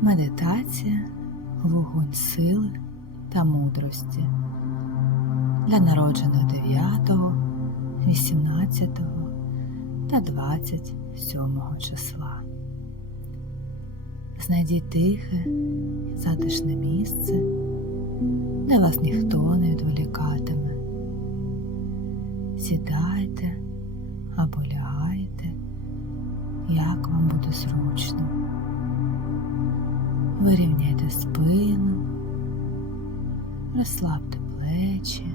Медитація, вогонь сили та мудрості для народжених 9, 18 та 27 числа. Знайдіть тихе, затишне місце, де вас ніхто не відволікатиме. Сідайте або лягайте, як вам буде зручно. Вирівняйте спину, розслабте плечі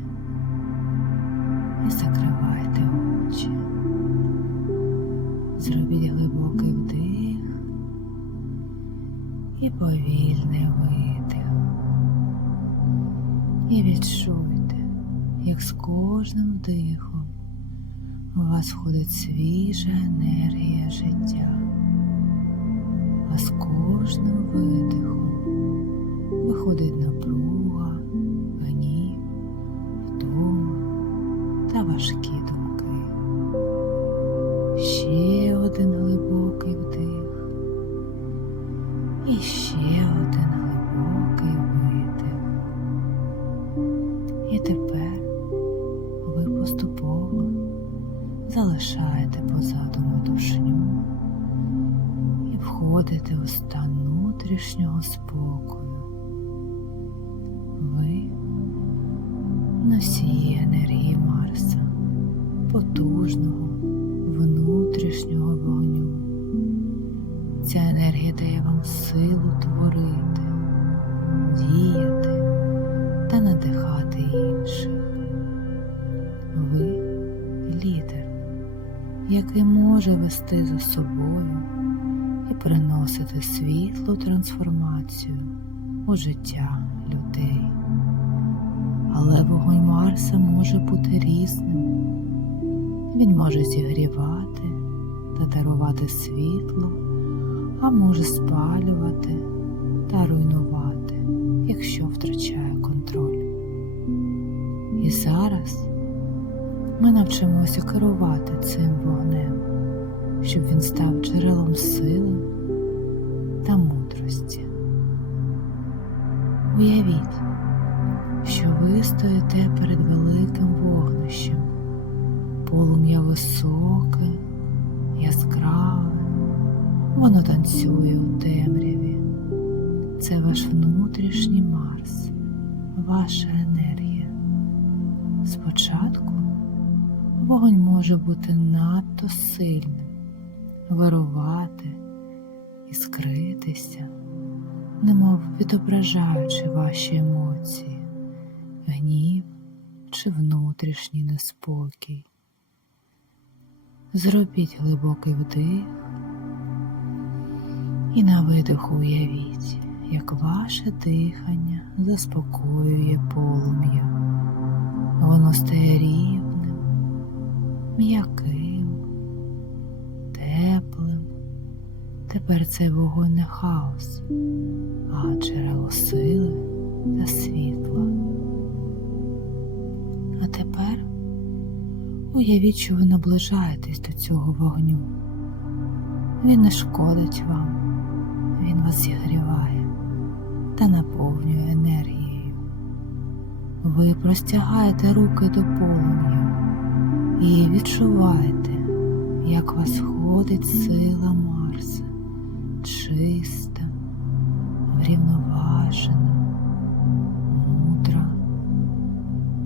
і закривайте очі. Зробіть глибокий вдих і повільний видих. І відчуйте, як з кожним вдихом у вас входить свіжа енергія життя а з кожним видихом виходить напруга, гнів, втома та важкі думки. Ще один глибокий вдих і ще входите у стан внутрішнього спокою. Ви носії енергії Марса, потужного внутрішнього вогню. Ця енергія дає вам силу творити, діяти та надихати інших. Ви лідер, який може вести за собою і приносити світлу трансформацію у життя людей. Але вогонь Марса може бути різним. Він може зігрівати та дарувати світло, а може спалювати та руйнувати, якщо втрачає контроль. І зараз ми навчимося керувати цим вогнем щоб він став джерелом сили та мудрості. Уявіть, що ви стоїте перед великим вогнищем, полум'я високе, яскраве, воно танцює у темряві. Це ваш внутрішній Марс, ваша енергія. Спочатку вогонь може бути надто сильним вирувати і скритися, немов відображаючи ваші емоції, гнів чи внутрішній неспокій. Зробіть глибокий вдих і на видиху уявіть, як ваше дихання заспокоює полум'я. Воно стає рівним, м'яким теплим. Тепер цей вогонь не хаос, а джерело сили та світла. А тепер уявіть, що ви наближаєтесь до цього вогню. Він не шкодить вам, він вас зігріває та наповнює енергією. Ви простягаєте руки до полум'я і відчуваєте, як вас входить сила Марса, чиста, врівноважена, мудра.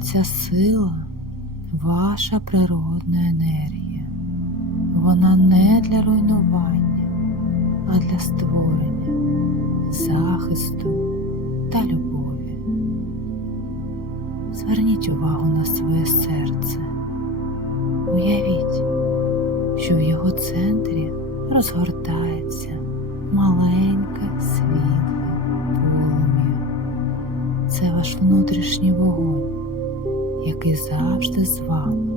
Ця сила ваша природна енергія. Вона не для руйнування, а для створення, захисту та любові. Зверніть увагу на своє серце. Уявіть, що в його центрі розгортається маленьке світле полум'я. Це ваш внутрішній вогонь, який завжди з вами.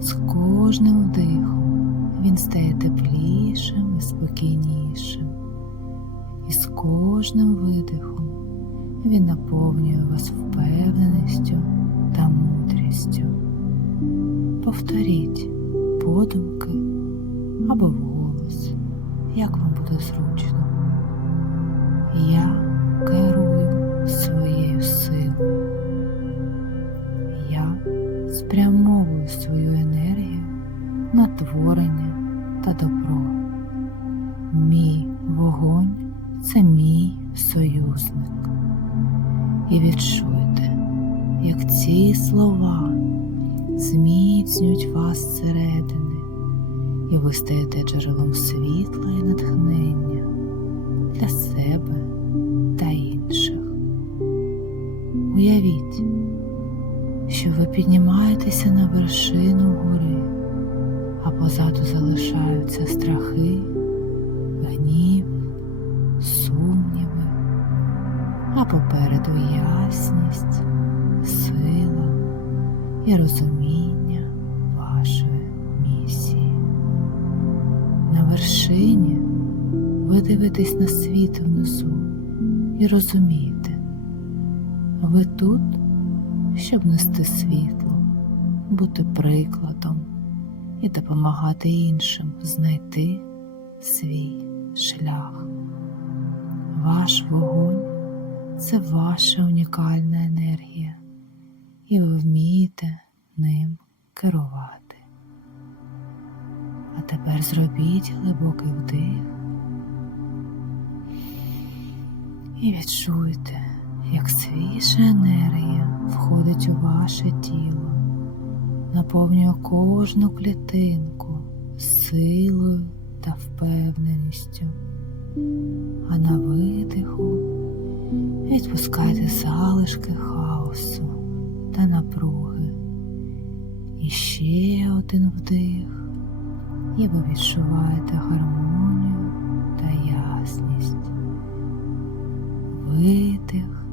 З кожним вдихом він стає теплішим і спокійнішим, і з кожним видихом він наповнює вас впевненістю та мудрістю. Повторіть подумки або вголос, як вам буде зручно. Я керую своєю силою. Я спрямовую свою енергію на творення та добро. Мій вогонь це мій союзник. І відчуйте, як ці слова зміцнюють вас зсередини, і ви стаєте джерелом світла і натхнення для себе та інших. Уявіть, що ви піднімаєтеся на вершину гори, а позаду залишаються страхи, гнів, сумніви, а попереду ясність, сила і розуміння дивитесь на світ внизу і розумієте, ви тут, щоб нести світло, бути прикладом і допомагати іншим знайти свій шлях. Ваш вогонь це ваша унікальна енергія, і ви вмієте ним керувати. А тепер зробіть глибокий вдих і відчуйте, як свіжа енергія входить у ваше тіло, наповнює кожну клітинку силою та впевненістю, а на видиху відпускайте залишки хаосу та напруги. І ще один вдих, і ви відчуваєте гармонію та ясність. Видих,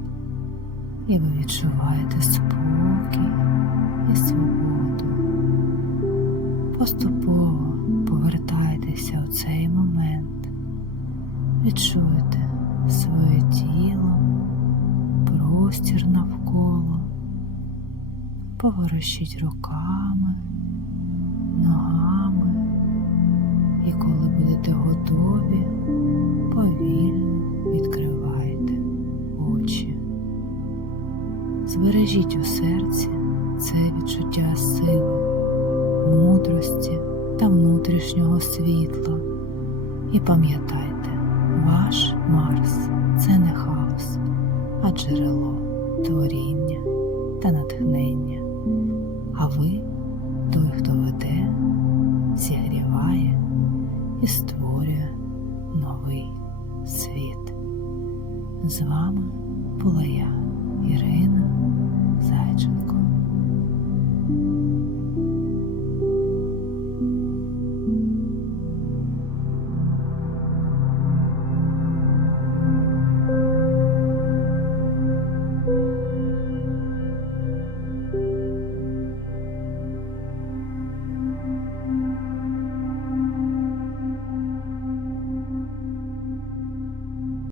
і ви відчуваєте спокій і свободу. Поступово повертайтеся у цей момент, відчуйте своє тіло, простір навколо, поворушіть руками, ногами, і коли будете готові, повільно відкривайте очі. Збережіть у серці це відчуття сили, мудрості та внутрішнього світла. І пам'ятайте, ваш Марс це не хаос, а джерело творіння та натхнення. А ви той, хто веде, зігріває і створює новий світ. З вами була я, Ірина Зайченко.